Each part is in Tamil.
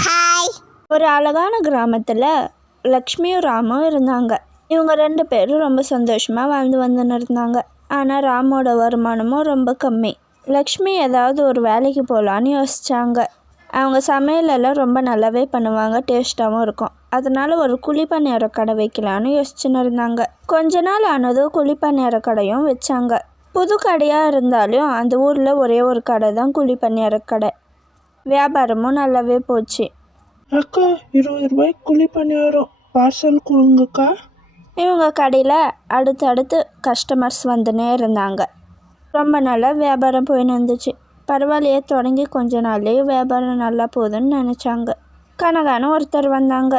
ஹாய். ஒரு அழகான கிராமத்தில் லக்ஷ்மியும் ராமும் இருந்தாங்க. இவங்க 2 பேரும் ரொம்ப சந்தோஷமாக வாழ்ந்து வந்துன்னு இருந்தாங்க. ஆனால் ராமோட வருமானமும் ரொம்ப கம்மி. லக்ஷ்மி ஏதாவது ஒரு வேலைக்கு போகலான்னு யோசித்தாங்க. அவங்க சமையலெல்லாம் ரொம்ப நல்லாவே பண்ணுவாங்க, டேஸ்ட்டாகவும் இருக்கும். அதனால் ஒரு குழிப்பணியார கடை வைக்கலான்னு யோசிச்சுன்னு இருந்தாங்க. கொஞ்ச நாள் ஆனதும் குழிப்பணியார கடையும் வச்சாங்க. புது கடையாக இருந்தாலும் அந்த ஊரில் ஒரே ஒரு கடை தான் குழிப்பணியார கடை. வியாபாரமும் நல்லாவே போச்சு. அக்கா, 20 ரூபாய்க்கு குழி பணியாரம் பார்சல் கொடுங்கக்கா. இவங்க கடையில் அடுத்தடுத்து கஸ்டமர்ஸ் வந்துன்னே இருந்தாங்க. ரொம்ப நல்லா வியாபாரம் போயின்னு இருந்துச்சு. பரவாயில்லையே, தொடங்கி கொஞ்ச நாள்லேயே வியாபாரம் நல்லா போகுதுன்னு நினச்சாங்க. கனகான ஒருத்தர் வந்தாங்க.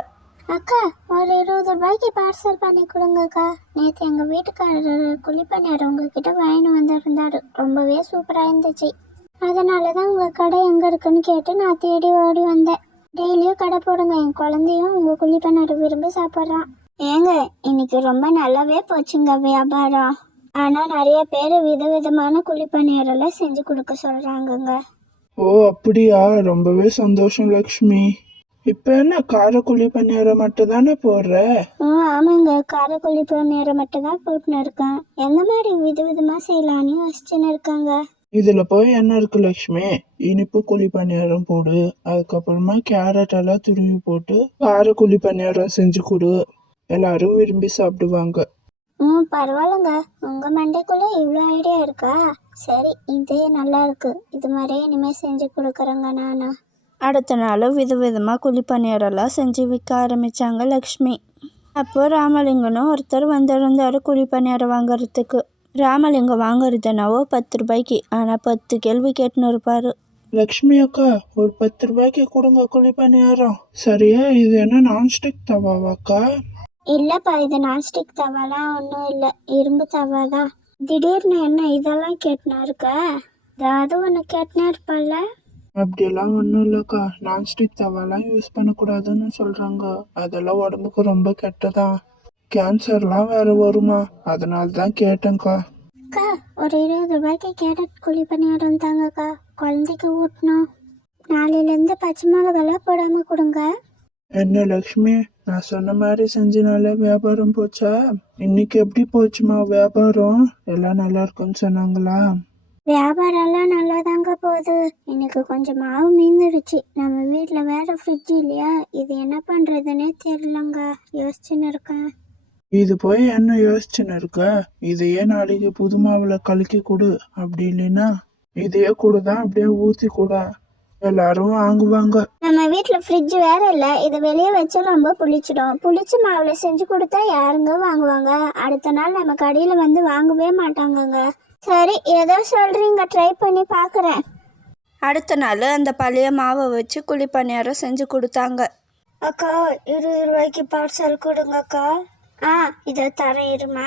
அக்கா, ஒரு 20 ரூபாய்க்கு பார்சல் பண்ணி கொடுங்கக்கா. நேற்று எங்கள் வீட்டுக்காரர் குழிப்பணியாரம் உங்ககிட்ட வாங்கிட்டு வந்திருந்தாரு. ரொம்பவே சூப்பராக இருந்துச்சு. அதனால தான் உங்கள் கடை எங்கே இருக்குன்னு கேட்டு நான் தேடி ஓடி வந்தேன். டெய்லியும் கடை போடுங்க, என் குழந்தையும் உங்கள் குழிப்பணியாரம் விரும்பி சாப்பிட்றான். ஏங்க, இன்னைக்கு ரொம்ப நல்லாவே போச்சுங்க வியாபாரம். ஆனால் நிறைய பேர் விதவிதமான குழிப்பணியாரெல்லாம் செஞ்சு கொடுக்க சொல்கிறாங்கங்க. ஓ அப்படியா, ரொம்பவே சந்தோஷம் லக்ஷ்மி. இப்போ என்ன கார குழி பணியாரம் மட்டும் தானே போடுற? ஆமாங்க, கார குழிப்பணியாரம் மட்டும் தான் போட்டுன்னு இருக்கேன். எந்த மாதிரி விதவிதமாக செய்யலான்னு யோசிச்சுன்னு இருக்காங்க. இதுல போய் என்ன இருக்கு லக்ஷ்மி? இனிப்பு குழி பணியாரம் போடு, அதுக்கப்புறமா கேரட் எல்லாம் துருவி போட்டு கார குழி பணியாரம் செஞ்சு கொடு. எல்லாரும் விரும்பி சாப்பிடுவாங்க. பரவாயில்லைங்க, உங்கள் மண்டைக்குள்ளே இவ்வளோ ஐடியா இருக்கா? சரி, இதே நல்லா இருக்கு. இது மாதிரியே இனிமேல் செஞ்சு கொடுக்குறேங்க நானா. அடுத்த நாளும் விதவிதமாக குழிப்பணியாரெல்லாம் செஞ்சு விற்க ஆரம்பித்தாங்க லக்ஷ்மி. அப்போது ராமலிங்கனும் ஒருத்தர் வந்திருந்தார் குழிப்பணியாரம் வாங்கிறதுக்கு. ராமலிங்கம் வாங்குறதுனாவோ 10 ரூபாய்க்கு, ஆனால் 10 கேள்வி கேட்டுன்னு இருப்பார். லக்ஷ்மி அக்கா, ஒரு 10 ரூபாய்க்கு கொடுங்க குழி பணியாரம். சரியா? இது என்ன நான்ஸ்டிக் தவாவாக்கா? இல்லைப்பா, இது நான்ஸ்டிக் தவாலாம் ஒன்றும் இல்லை, இரும்பு தவா தான். திடீர்னு என்ன இதெல்லாம் கேட்டுனா இருக்க? ஏதாவது ஒன்று கேட்டுனா இருப்பால? அப்படியெல்லாம் ஒன்றும் இல்லைக்கா. நான்ஸ்டிக் தவாலாம் யூஸ் பண்ணக்கூடாதுன்னு சொல்கிறாங்க. அதெல்லாம் உடம்புக்கு ரொம்ப கெட்டதான். கேன்சர்லாம் வேற வருமா, அதனால தான் கேட்டேங்க்கா. அக்கா, ஒரு 20 ரூபாய்க்கு கேரட் குழி பணியாரம் தாங்கக்கா. குழந்தைக்கு ஊட்டணும். நாளையிலேருந்து பச்சை மிளகாலாம் போடாமல் கொடுங்க. என்ன லக்ஷ்மி, நான் சொன்ன மாதிரி செஞ்சனால வியாபாரம் போச்சா? இன்னைக்கு எப்படி போச்சுமா வியாபாரம்? எல்லாம் நல்லா இருக்குன்னு சொன்னாங்களா? வியாபாரம்லாம் நல்லா தாங்க போகுது. இன்னைக்கு கொஞ்சம் மாவு மீந்துடுச்சு. நம்ம வீட்டில் வேற ஃப்ரிட்ஜ் இல்லையா, இது என்ன பண்ணுறதுன்னே தெரியலங்க. யோசிச்சுன்னு இருக்கேன். இது போய் என்ன யோசிச்சுன்னு இருக்க? இதையே நாளைக்கு புது மாவுல கலக்கி கொடு. அப்படி இல்லைன்னா இதையே கூடதான் அப்படியே ஊற்றி கூட, எல்லாரும் வாங்குவாங்க. நம்ம வீட்டில் ஃப்ரிட்ஜ் வேற இல்லை, இதை வெளியே வச்சு ரொம்ப புளிச்சிடும். புளிச்ச மாவில் செஞ்சு கொடுத்தா யாருங்க வாங்குவாங்க? அடுத்த நாள் நம்ம கடையில் வந்து வாங்கவே மாட்டாங்கங்க. சரி, ஏதோ சொல்கிறீங்க, ட்ரை பண்ணி பார்க்குறேன். அடுத்த நாள் அந்த பழைய மாவை வச்சு குழிப்பணியாரம் செஞ்சு கொடுத்தாங்க. அக்கா, 20 ரூபாய்க்கு பார்சல் கொடுங்கக்கா. இதை தரேன் இருமா.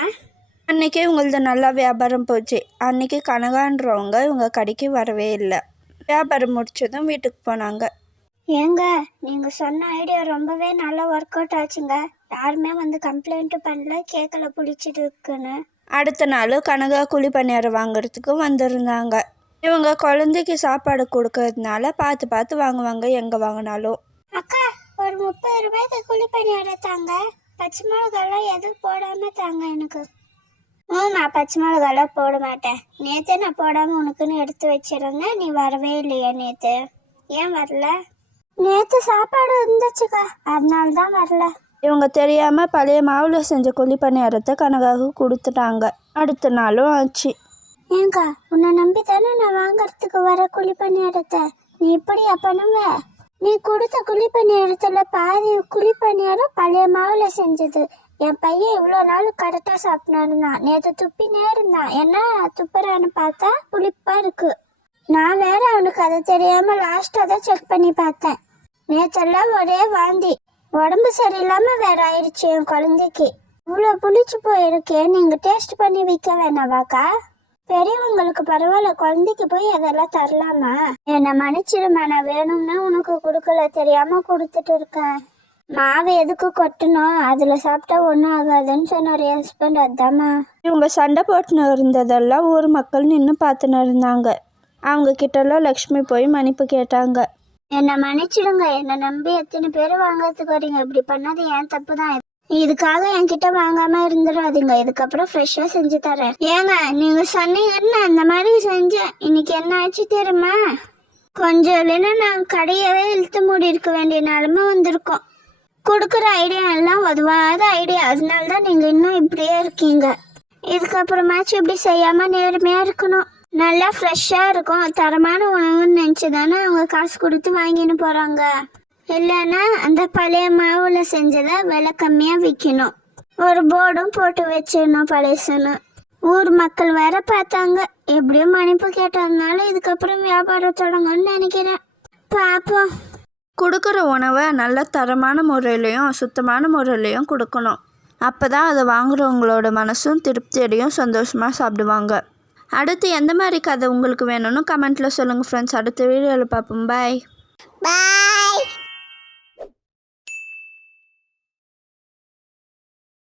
அன்றைக்கி உங்களது நல்லா வியாபாரம் போச்சு. அன்றைக்கி கனகான்றவங்க இவங்க கடைக்கு வரவே இல்லை. வியாபாரம் முடிச்சதும் வீட்டுக்கு போனாங்க. ஏங்க, நீங்கள் சொன்ன ஐடியா ரொம்பவே நல்லா ஒர்க் அவுட் ஆச்சுங்க. யாருமே வந்து கம்ப்ளைண்ட்டு பண்ணல, கேட்கல பிடிச்சிட்டு இருக்குன்னு. அடுத்த நாள் கனகா குழிப்பணியாரம் வாங்குறதுக்கு வந்திருந்தாங்க. இவங்க குழந்தைக்கு சாப்பாடு கொடுக்கறதுனால பார்த்து பார்த்து வாங்குவாங்க எங்கே வாங்கினாலும். அக்கா, ஒரு 30 ரூபாய்க்கு குழிப்பணியாரம் தாங்க. பச்சை மிளகாலாம் எதுவும் போடாமல் தாங்க எனக்கு. நான் பச்சை மிளகாலாம் போட மாட்டேன். நேற்று நான் போடாமல் உனக்குன்னு எடுத்து வச்சிருந்தேன். நீ வரவே இல்லையா நேற்று? ஏன் வரல? நேற்று சாப்பாடு இருந்துச்சுக்கா, அதனால தான் வரல. இவங்க தெரியாமல் பழைய மாவில் செஞ்ச குழிப்பணியாரத்தை கனகாவுக்கு கொடுத்துட்டாங்க. அடுத்த நாளும் ஆச்சு. ஏங்கா, உன்னை நம்பி தானே நான் வாங்கறதுக்கு வர குழிப்பணியாரத்தை. நீ இப்படியா பண்ணுவ? நீ கொடுத்த குழிப்பணியாரத்தில் பாதி குழிப்பணியாரம் பழைய மாவில் செஞ்சது. என் பையன் இவ்வளோ நாள் கரெக்டாக சாப்பிட்னா இருந்தான். நேற்று துப்பினே இருந்தான். என்ன துப்புறான்னு பார்த்தா புளிப்பாக இருக்கு. நான் வேற அவனுக்கு அதை தெரியாமல் லாஸ்ட்டாக தான் செக் பண்ணி பார்த்தேன். நேற்றெல்லாம் ஒரே வாந்தி, உடம்பு சரியில்லாமல் வேற ஆயிடுச்சு என் குழந்தைக்கு. இவ்வளோ புளிச்சு போயிருக்கே, நீங்கள் டேஸ்ட் பண்ணி விற்க வேணாவாக்கா? பெரியவங்களுக்கு பரவாயில்ல, குழந்தைக்கு போய் அதெல்லாம் தரலாமா? என்னை மன்னிச்சிடுமா, நான் வேணும்னா உனக்கு கொடுக்கல, தெரியாமல் கொடுத்துட்டு இருக்கேன். மாவு எதுக்கு கொட்டணும், அதில் சாப்பிட்டா ஒன்றும் ஆகாதுன்னு சொன்னார் என் ஹஸ்பண்ட். அதாம்மா. இவங்க சண்டை போட்டுன்னு இருந்ததெல்லாம் ஊர் மக்கள் நின்று பார்த்துன்னு இருந்தாங்க. அவங்க கிட்டலாம் லக்ஷ்மி போய் மன்னிப்பு கேட்டாங்க. என்னை மன்னிச்சிடுங்க. என்னை நம்பி எத்தனை பேர் வாங்கறதுக்கு வரீங்க. இப்படி பண்ணது ஏன் தப்பு தான். இதுக்காக என்கிட்ட வாங்காம இருந்துடாதீங்க. இதுக்கப்புறம் ஃப்ரெஷ்ஷா செஞ்சு தரேன். ஏங்க நீங்க சொன்னீங்கன்னு நான் அந்த மாதிரி செஞ்சேன். இன்னைக்கு என்ன ஆச்சு தெரியுமா? கொஞ்சம் இல்லைன்னா நான் கடையவே இழுத்து மூடி இருக்க வேண்டிய நிலைமை வந்திருக்கோம். கொடுக்குற ஐடியா எல்லாம் உதவாத ஐடியா. அதனால தான் நீங்க இன்னும் இப்படியே இருக்கீங்க. இதுக்கப்புறமாச்சும் இப்படி செய்யாம நேர்மையா இருக்கணும். நல்லா ஃப்ரெஷ்ஷாக இருக்கும். தரமான உணவுன்னு நினச்சி தானே அவங்க காசு கொடுத்து வாங்கின்னு போகிறாங்க. இல்லைன்னா அந்த பழைய மாவில் செஞ்சதை விலை கம்மியாக விற்கணும். ஒரு போர்டும் போட்டு வச்சிடணும் பழையசுன்னு. ஊர் மக்கள் வேற பார்த்தாங்க. எப்படியும் மன்னிப்பு கேட்டதுனால இதுக்கப்புறம் வியாபாரம் தொடங்கும்னு நினைக்கிறேன். பார்ப்போம். கொடுக்குற உணவை நல்ல தரமான முறையிலையும் சுத்தமான முறையிலையும் கொடுக்கணும். அப்போ தான் அதை வாங்குறவங்களோட மனசும் திருப்தியடையும், சந்தோஷமாக சாப்பிடுவாங்க. அடுத்து எந்த மாதிரி கதை உங்களுக்கு வேணும்னு கமெண்ட்டில் சொல்லுங்கள் ஃப்ரெண்ட்ஸ். அடுத்த வீடியோவில் பார்ப்போம். பாய்.